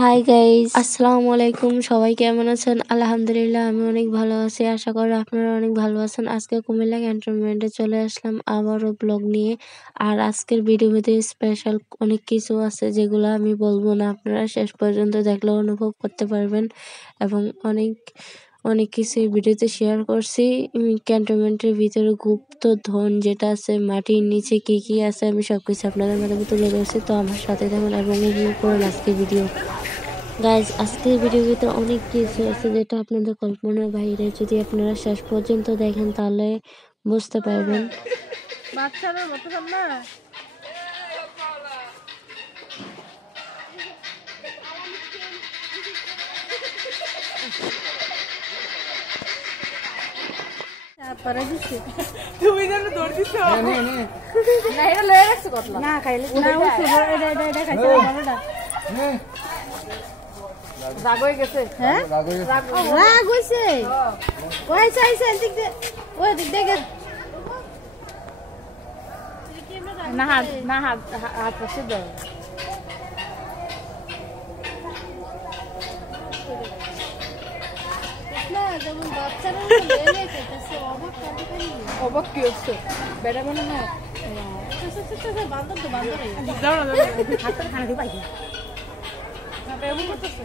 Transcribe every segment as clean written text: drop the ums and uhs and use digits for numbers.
Hi guys, আসসালামু আলাইকুম। সবাই কেমন আছেন? আলহামদুলিল্লাহ আমি অনেক ভালো আছি। আশা করি আপনারা অনেক ভালো আছেন। আজকে কুমিল্লা ক্যান্টনমেন্টে চলে আসলাম আবারও ব্লগ নিয়ে। আর আজকের ভিডিওতে স্পেশাল অনেক কিছু আছে যেগুলো আমি বলবো না, আপনারা শেষ পর্যন্ত দেখলে অনুভব করতে পারবেন। এবং অনেক অনেক কিছু এই ভিডিওতে শেয়ার করছি। ক্যান্টনমেন্টের ভিতরে গুপ্ত ধন যেটা আছে, মাটির নিচে কি কি আছে, আমি সবকিছু আপনাদের মাধ্যমে তুলে ধরছি। তো আমার সাথে থাকুন এবং উপভোগ করুন আজকের ভিডিও। গাইজ, আজকের ভিডিওর ভিতরে অনেক কিছু আছে যেটা আপনাদের কল্পনার বাইরে। যদি আপনারা শেষ পর্যন্ত দেখেন তাহলে বুঝতে পারবেন। তুমি যেন দৌড় দিছো না, এটা লয়ে রাখছো কতলা না খাইলে না উঠছে এটা খাইছে ভালোটা রাগ হয়ে গেছে। হ্যাঁ রাগ হইছে। ওই চাইছে দিক দে, ওই দিক দেখে না হাত না হাত হাত পাশে দাও। যেমন বাচ্চারা অবাক কি হচ্ছে বেড়া মনে হয় বান্দর তো বান্দর হাতের খানা দিয়ে পাইছে এমন করতেছে।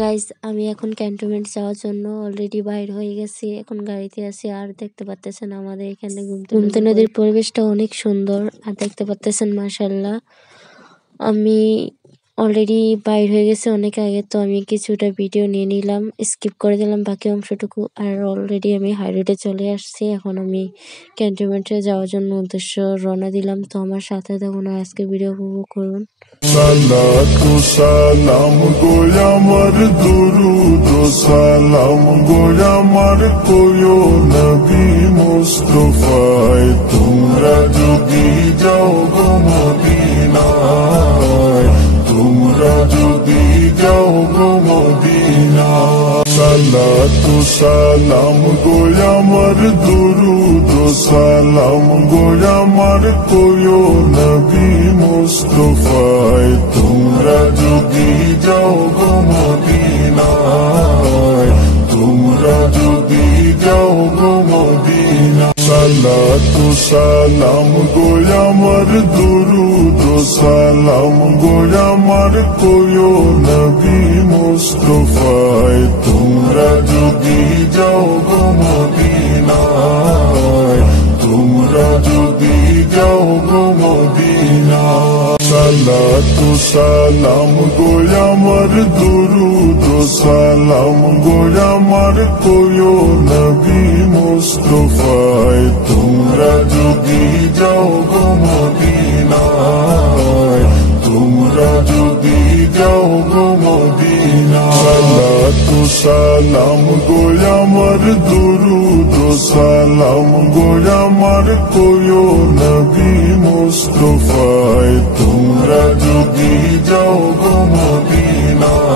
গাইজ, আমি এখন ক্যান্টনমেন্ট যাওয়ার জন্য অলরেডি বাইর হয়ে গেছি। এখন গাড়িতে আছি। আর দেখতে পাচ্ছেন আমাদের এখানে গুমতি নদীর পরিবেশটা অনেক সুন্দর। আর দেখতে পাচ্ছেন মাশাআল্লাহ, আমি অলরেডি বাইর হয়ে গেছে অনেক আগে। তো আমি কিছুটা ভিডিও নিয়ে নিলাম, স্কিপ করে দিলাম বাকি অংশটুকু। আর অলরেডি আমি হাই রোডে চলে আসছি। এখন আমি ক্যান্টনমেন্টে যাওয়ার জন্য উদ্দেশ্য রওনা দিলাম। তো আমার সাথে দেখুন, আজকে ভিডিও উপভোগ করুন। সালাতু সালাম গো আমার দুরুদ সালাম গো আমার কোয়ো নবী মুস্তাফায়, তোমরা যদি যাও গো মদিনায়, তোমরা যদি যাও গো মদিনায়। সালাতু সালাম গো আমার দুরুদ সালাম গো আমার কোয়ো নবী মুস্তাফায়, তোমরা যদি যাও গো মদিনায়, তোমরা যদি যাও গো মদিনায়। সালাতু সালাম গো আমার দুরুদ সালাম গো আমার কোয়ো নবী মুস্তাফায়, তোমরা যদি যাও গো মদিনায়, তোমরা যদি যাও গো মদিনায়। সালাতু সালাম গো আমার দুরুদ সালাম গো আমার কোয়ো নবী মুস্তাফায়, তোমরা যদি যাও গো মদিনায়, তোমরা যদি যাও গো মদিনায়। সালাতু সালাম গো আমার দুরুদ সালাম গো আমার কোয়ো নবী মুস্তাফায়, তোমরা যদি যাও গো মদিনায়,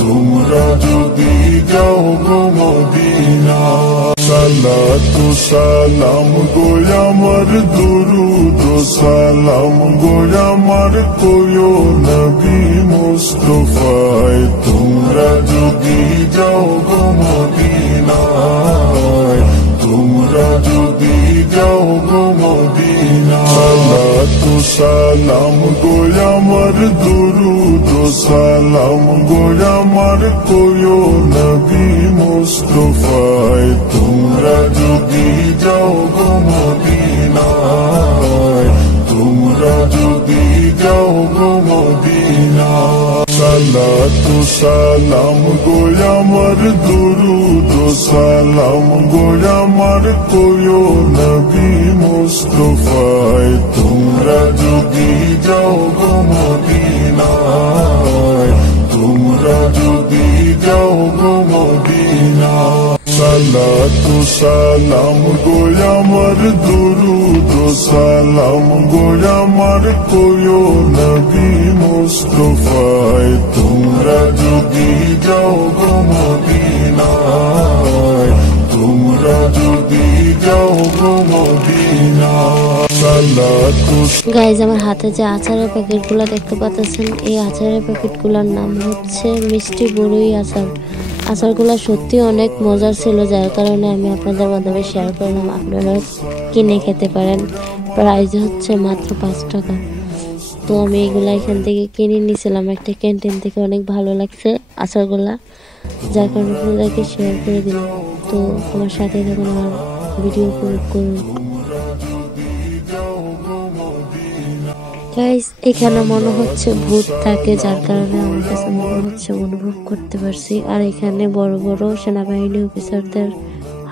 তোমরা যদি যাও গো মদিনায়। সালাতু সালাম গো আমার দুরুদ সালাম গো আমার কোয়ো নবী মুস্তাফায়, তোমরা যদি যাও গো মদিনায়, তোমরা যদি যাও গো মদিনায়। সালাতু সালাম গো আমার দুরুদ সালাম গো আমার কোয়ো নবী মুস্তাফায়, তোমরা যদি যাও গো মদিনায়, তোমরা যদি যাও গো মদিনায়। সালাতু সালাম গো আমার দুরুদ সালাম গো আমার কোয়ো নবী মুস্তাফায়, তোমরা যদি যাও গো মদিনায়, তোমরা যদি যাও গো মদিনায়। সালাতু সালাম গো আমার দুরুদ সালাম গো আমার কোয়ো নবী মুস্তাফায়, তোমরা যদি যাও গো মদিনায়, তোমরা তোমরা যদি যাও গো মদিনা সালাতু গাইজ, আমার হাতে যে আচারের প্যাকেটগুলো দেখতে পাচ্ছেন, এই আচারের প্যাকেটগুলোর নাম হচ্ছে মিষ্টি বড়ই আচার। আচারগুলো সত্যি অনেক মজার ছিল, যার কারণে আমি আপনাদের মাধ্যমে শেয়ার করলাম। আপনারা কিনে খেতে পারেন। প্রাইস হচ্ছে মাত্র 5 টাকা। তো আমি এগুলা এখান থেকে কিনে নিয়েছিলাম একটা ক্যান্টিন থেকে। অনেক ভালো লাগছে আচারগুলা, যার কারণে আপনাদেরকে শেয়ার করে দিলাম। তো আমার সাথে থাকুন আর ভিডিও উপভোগ করুন। গাইস, এখানে মনে হচ্ছে ভূত থাকে, যার কারণে আমার কাছে মনে হচ্ছে অনুভব করতে পারছি। আর এখানে বড় বড় সেনাবাহিনী অফিসারদের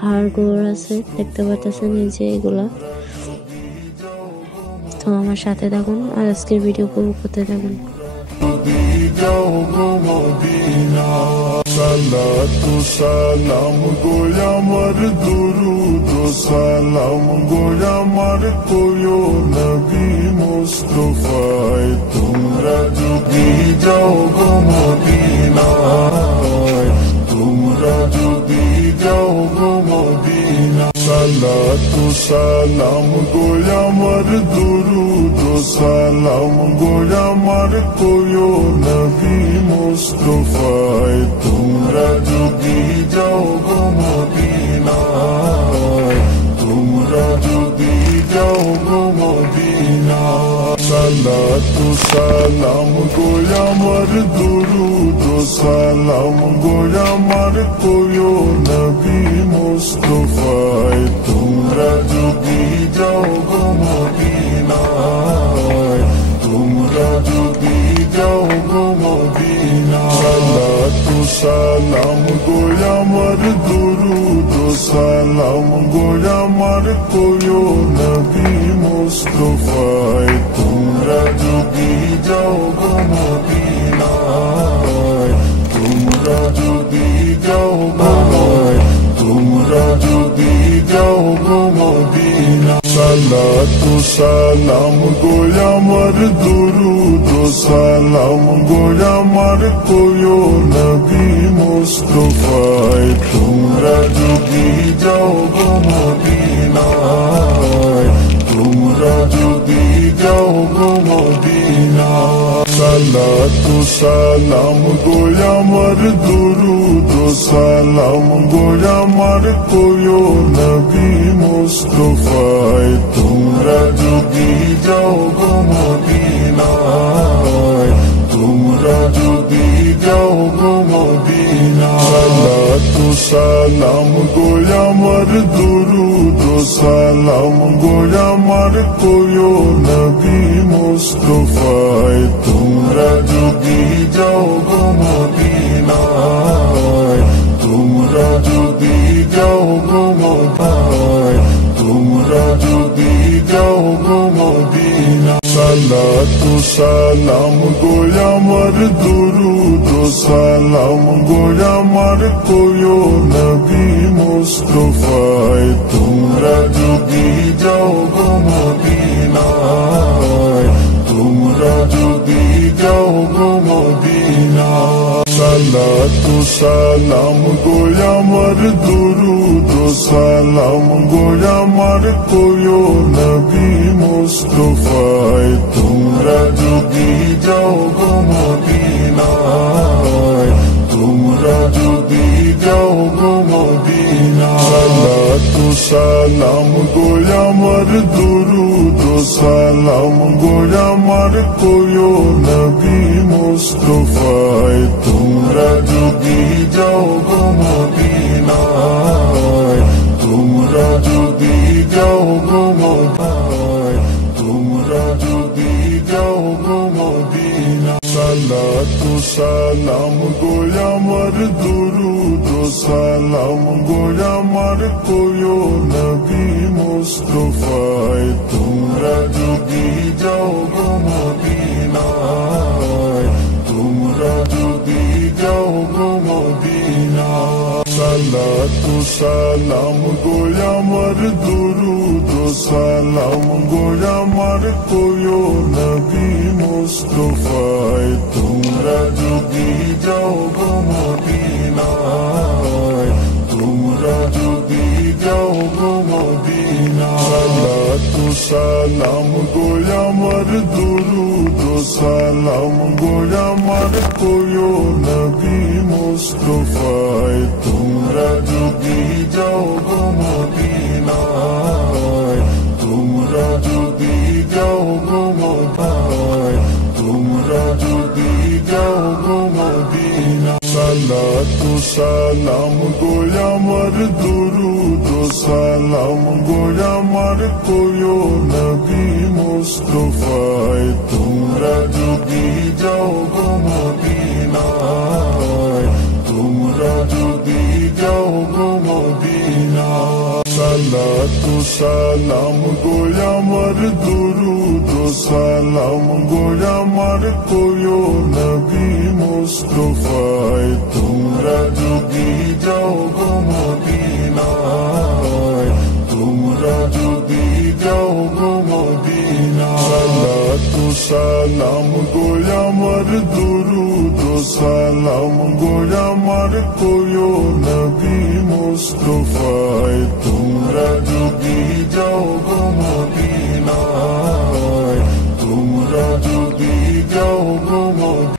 হাড়গোড় আছে, দেখতে পাচ্ছেন এই যে এগুলা। তো আমার সাথে থাকুন আর আজকের ভিডিও উপভোগ করতে থাকুন। সালাতু সালাম গো আমার দুরুদ সালাম গো আমার কোয় নবী মুস্তাফায় তোমরা যদি যাও গো মদিনায় তোমরা যদি যাও গো মদিনা সালাতু সালাম গো আমার দুরুদ সালাম গো আমার কোয় নবী মুস্তাফায় তোমরা যদি যাও গো মদিনায় তোমরা যদি যাও গো মদিনা সালাতু সালাম গো আমার দুরুদ সালাম গো আমার কোয় নবী মুস্তাফায় তোমরা যদি যাও গো মদিনায় তোমরা যদি যাও গো মদিনা সালাতু সালাম গো আমার দুরুদ সালাম গো আমার কোয় নবী মুস্তাফায় তোমরা যদি যাও গো মদিনায় তোমরা যদি যাও গো তোমরা যদি যাও গো মদিনা সালাতু সালাম গো আমার দুরুদ সালাম গো আমার কোয় নবী মুস্তাফায় তোমরা যদি যাও গো মদিনায় তোমরা যদি যাও গো মদিনা সালাতু সালাম গো আমার দুরুদ সালাম গো আমার কোয় নবী মুস্তাফায় তোমরা যদি যাও গো মদিনায় তোমরা যদি যাও গো মদিনা সালাতু সালাম গো আমার দুরুদ সালাম গো আমার কোয় নবী মুস্তাফায় তোমরা যদি যাও গো মদিনায় তোমরা যদি যাও গো মদিনায় তোমরা যদি যাও গো মদিনা সালাতু সালাম গো আমার দুরুদ সালাম গো আমার কোয় নবী মুস্তাফায় তোমরা যদি যাও গো মদিনায় তোমরা যদি যাও গো মদিনা সালাতু সালাম গো আমার দুরুদ সালাম গো আমার কোয় নবী মুস্তাফায় তোমরা যদি যাও গো মদিনায় তোমরা যদি যাও গো মদিনা সালাতু সালাম গো আমার দুরুদ সালাম গো আমার কোয় নবী মুস্তাফায় তোমরা যদি যাও গো মদিনায় তোমরা যদি যাও গো মদিনায় তোমরা যদি যাও গো মদিনা সালাতু সালাম গো আমার দুরুদ সালাম গো আমার কোয় নবী মুস্তাফায় তোমরা যদি যাও গো মদিনায় তোমরা যদি যাও গো মদিনা সালাতু সালাম গো আমার দুরুদ সালাম গো আমার কোয় নবী মুস্তাফায় তোমরা যদি যাও গো মদিনায় তোমরা যদি যাও গো মদিনা সালাতু সালাম গো আমার দুরুদ সালাম গো আমার কোয়ো নবী মুস্তাফায় তোমরা যদি যাও গো মদিনায় তোমরা যদি যাও গো মদিনায় তোমরা যদি যাও গো মদিনা সালাতু সালাম গো আমার দুরুদ সালাম গো আমার কোয়ো নবী মুস্তাফায় তোমরা যদি যাও গো মদিনায় তোমরা যদি যাও গো মদিনা সালাতু সালাম গো আমার দুরুদ সালাম গো আমার কোয়ো নবী মুস্তাফায় তোমরা যদি যাও গো মদিনায় তোমরা যদি যাও গো মদিনা সালাতু সালাম গো আমার দুরুদ সালাম গো আমার কোয়ো নবী মুস্তাফায় তোমরা যদি যাও গো মদিনায় তোমরা যদি যাও গো মদিনায়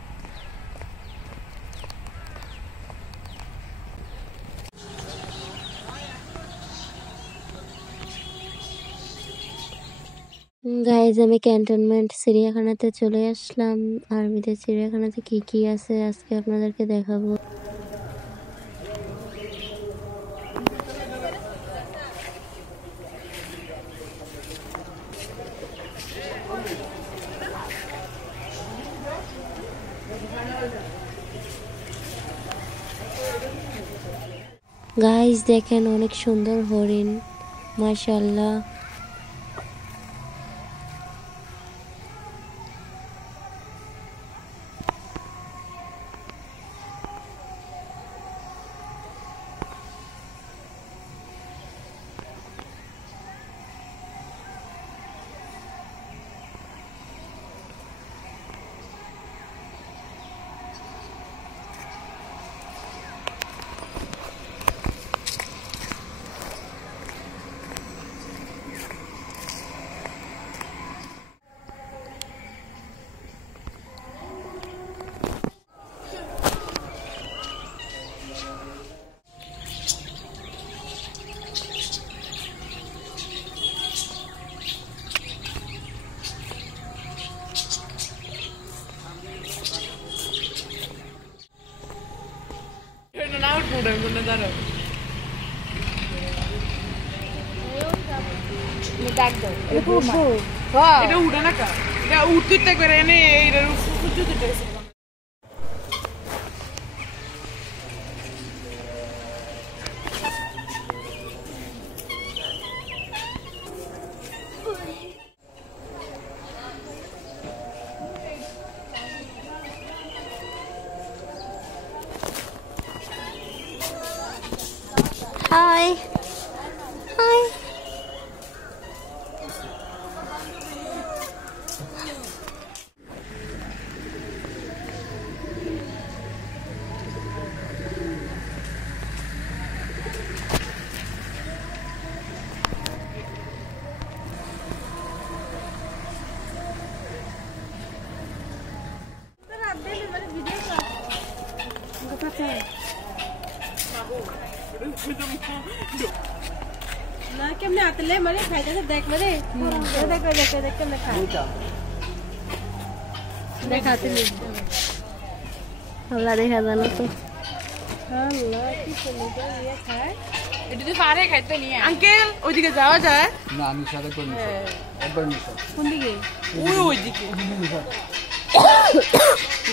গাইজ আমি ক্যান্টনমেন্ট চিড়িয়াখানাতে চলে আসলাম। আর্মিদের চিড়িয়াখানাতে কি কি আছে আজকে আপনাদেরকে দেখাবো। গাইজ দেখেন অনেক সুন্দর হরিণ, মাশাআল্লাহ। এটা উঠে না কা এটা উঠতে করে এনে এইটা উঠতে হাই হাই না কেমনে আতলে মানে খাইতে দেখ মানে দেখ দেখ দেখ কেমনে খায় দেখাতে নেই আল্লাহ দেখা জানো তো। আল্লাহ কি সুন্দর নিয়ে খায় এটা তো পারে খাইতে নিয়ে আঙ্কেল ওইদিকে যাওয়া যায় না আমি সাথে করে নিছি একবার নিছি কোন দিকে ওইদিকে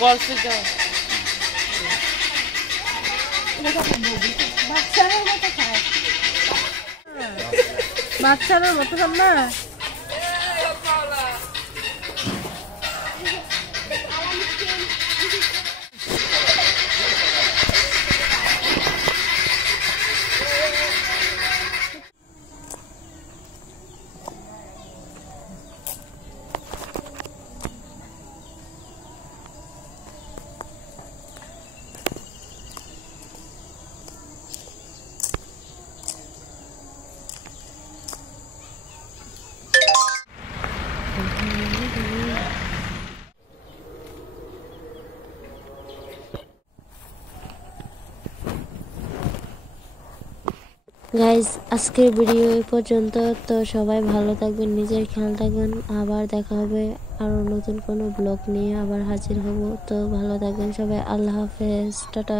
গলসে যাও বাচ্চারা মতো খায় বাচ্চারা মতো না গাইজ আজকের ভিডিও এই পর্যন্ত। তো সবাই ভালো থাকবেন, নিজের খেয়াল থাকবেন। আবার দেখা হবে আরো নতুন কোনো ব্লগ নিয়ে আবার হাজির হব। তো ভালো থাকবেন সবাই, আল্লাহ হাফেজ, টাটা।